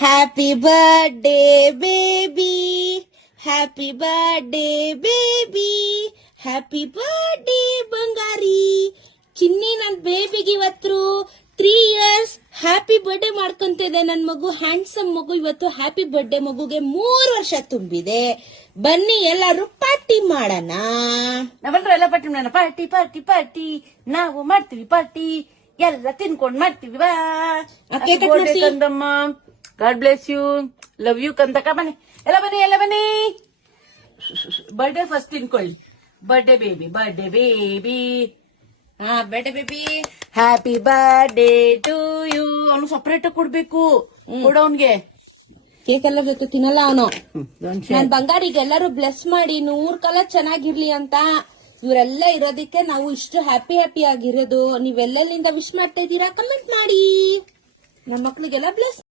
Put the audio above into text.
Happy birthday baby, happy birthday baby, happy birthday ಬಂಗಾರಿ. ಚಿನ್ನಿ ನನ್ ಬೇಬಿಗೆ ಇವತ್ತು 3 years happy birthday ಮಾಡ್ಕೊಂತಿದೆ. ನನ್ ಮಗು ಹ್ಯಾಂಡ್ಸಮ್ ಮಗು. ಇವತ್ತು ಹ್ಯಾಪಿ ಬರ್ಡೇ ಮಗುಗೆ 3 ವರ್ಷ ತುಂಬಿದೆ. ಬನ್ನಿ ಎಲ್ಲರೂ ಪಾರ್ಟಿ ಮಾಡೋಣ. ನಾವೆಲ್ಲರೂ ಎಲ್ಲ ಪಾರ್ಟಿ ಮಾಡೋಣ. ಪಾರ್ಟಿ ಪಾರ್ಟಿ ಪಾರ್ಟಿ ನಾವು ಮಾಡ್ತೀವಿ ಪಾರ್ಟಿ. ಎಲ್ಲ ತಿನ್ಕೊಂಡ್ ಮಾಡ್ತೀವಿ ಬಾ. ಕಂದಮ್ಮ, God bless you, love you ಕಂದಕ. ಬನ್ನಿ ಎಲ್ಲ ಬನ್ನಿ, ಎಲ್ಲ ಬನ್ನಿ. ಬರ್ಡೇ ಫಸ್ಟ್ ತಿನ್ಕೊಳ್ಳಿ. Birthday baby, birthday baby. ಹಾ, birthday baby, happy birthday to you. ಅವನು ಸಪರೇಟ್ ಕೊಡ್ಬೇಕು, ಕೊಡೋನ್ಗೆ. ಕೇಕ್ ಎಲ್ಲ ಬೇಕು, ತಿನ್ನಲ್ಲ ಅವನು. ನನ್ ಬಂಗಾರಿಗೆ ಎಲ್ಲರೂ ಬ್ಲೆಸ್ ಮಾಡಿ 100 ಕಾಲ ಚೆನ್ನಾಗಿರ್ಲಿ ಅಂತ. ಇವರೆಲ್ಲ ಇರೋದಕ್ಕೆ ನಾವು ಇಷ್ಟು ಹ್ಯಾಪಿ ಆಗಿರೋದು. ನೀವೆಲ್ಲೆಲ್ಲಿಂದ ವಿಶ್ ಮಾಡ್ತಾ ಇದ್ದೀರಾ ಕಮೆಂಟ್ ಮಾಡಿ. ನಮ್ಮ ಮಕ್ಳಿಗೆಲ್ಲ ಬ್ಲೆಸ್